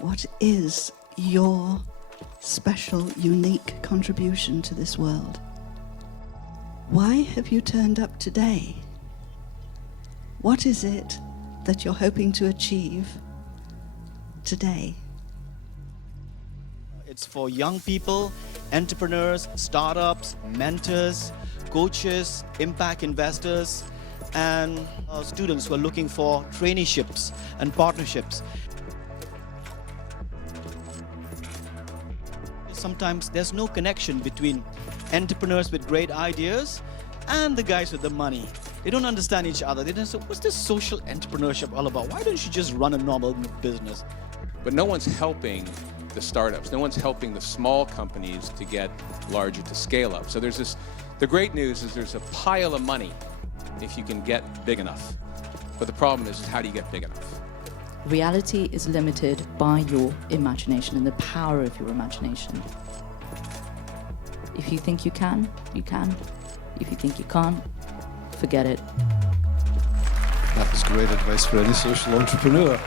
What is your special, unique contribution to this world? Why have you turned up today? What is it that you're hoping to achieve today? It's for young people, entrepreneurs, startups, mentors, coaches, impact investors, and students who are looking for traineeships and partnerships. Sometimes there's no connection between entrepreneurs with great ideas and the guys with the money. They don't understand each other. They don't say, what's this social entrepreneurship all about? Why don't you just run a normal business? But no one's helping the startups. No one's helping the small companies to get larger, to scale up. So the great news is there's a pile of money if you can get big enough. But the problem is how do you get big enough? Reality is limited by your imagination and the power of your imagination. If you think you can, you can. If you think you can't, forget it. That was great advice for any social entrepreneur.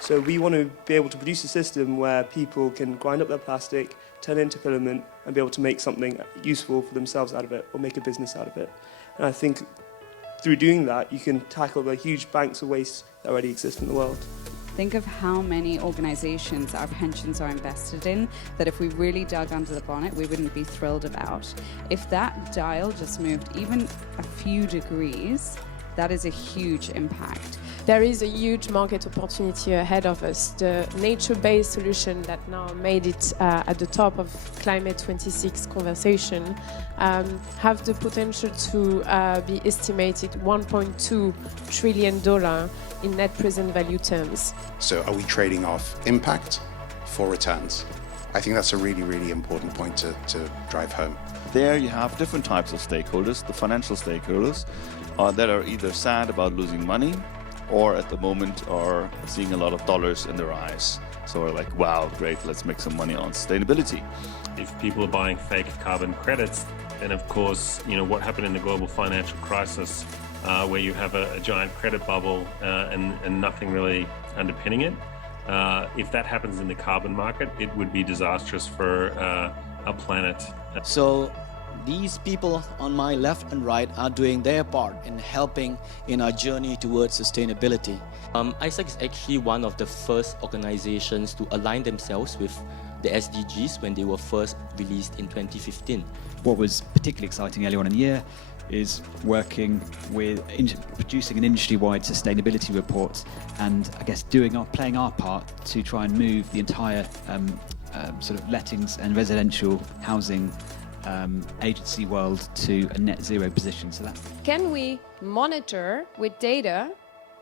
So we want to be able to produce a system where people can grind up their plastic, turn it into filament, and be able to make something useful for themselves out of it, or make a business out of it. And I think through doing that, you can tackle the huge banks of waste that already exist in the world. Think of how many organisations our pensions are invested in that if we really dug under the bonnet, we wouldn't be thrilled about. If that dial just moved even a few degrees, that is a huge impact. There is a huge market opportunity ahead of us. The nature-based solution that now made it at the top of Climate 26 conversation have the potential to be estimated $1.2 trillion in net present value terms. So are we trading off impact for returns? I think that's a really, really important point to drive home. There you have different types of stakeholders, the financial stakeholders that are either sad about losing money or at the moment are seeing a lot of dollars in their eyes. So are like, wow, great, let's make some money on sustainability. If people are buying fake carbon credits, then of course, what happened in the global financial crisis where you have a giant credit bubble and nothing really underpinning it. If that happens in the carbon market, it would be disastrous for our planet. So these people on my left and right are doing their part in helping in our journey towards sustainability. ISAC is actually one of the first organizations to align themselves with the SDGs when they were first released in 2015. What was particularly exciting early on in the year is working with producing an industry-wide sustainability report and I guess playing our part to try and move the entire sort of lettings and residential housing agency world to a net zero position. So that's... Can we monitor with data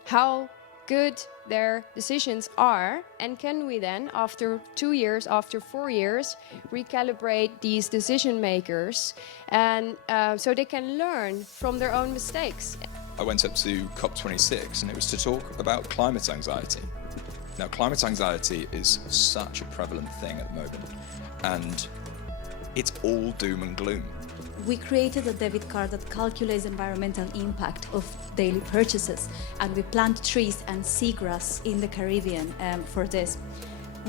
how good their decisions are, and can we then, after 2 years, after 4 years, recalibrate these decision makers and so they can learn from their own mistakes? I went up to COP26 and it was to talk about climate anxiety. Now, climate anxiety is such a prevalent thing at the moment, and it's all doom and gloom. We created a debit card that calculates environmental impact of daily purchases, and we plant trees and seagrass in the Caribbean for this.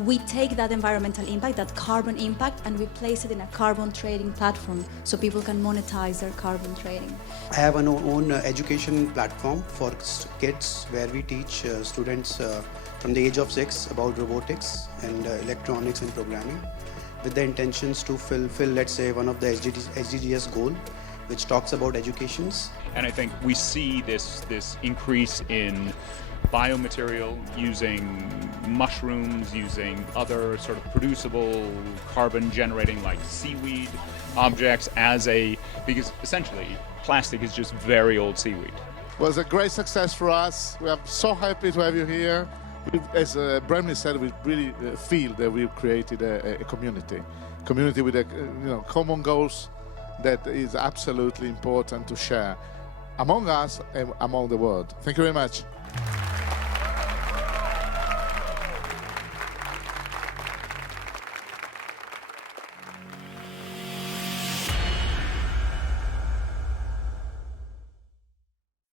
We take that environmental impact, that carbon impact, and we place it in a carbon trading platform so people can monetize their carbon trading. I have an own education platform for kids where we teach students from the age of 6 about robotics and electronics and programming, with the intentions to fulfill, let's say, one of the SDGs goal, which talks about educations. And I think we see this increase in biomaterial, using mushrooms, using other sort of producible carbon generating like seaweed objects because essentially plastic is just very old seaweed. It was a great success for us. We are so happy to have you here. As Bremley said, we really feel that we've created a community with common goals that is absolutely important to share among us and among the world. Thank you very much.